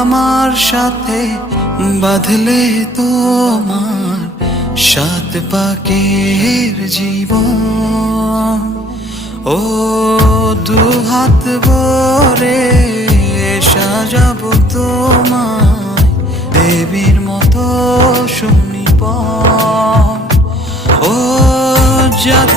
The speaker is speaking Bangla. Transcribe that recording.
আমার সাথে বাঁধলে তোমার সাত পাকের জীবন। ও দুহাত ভরে সাজাবো তোমায় দেবীর মতো সুনিপন। ও জাত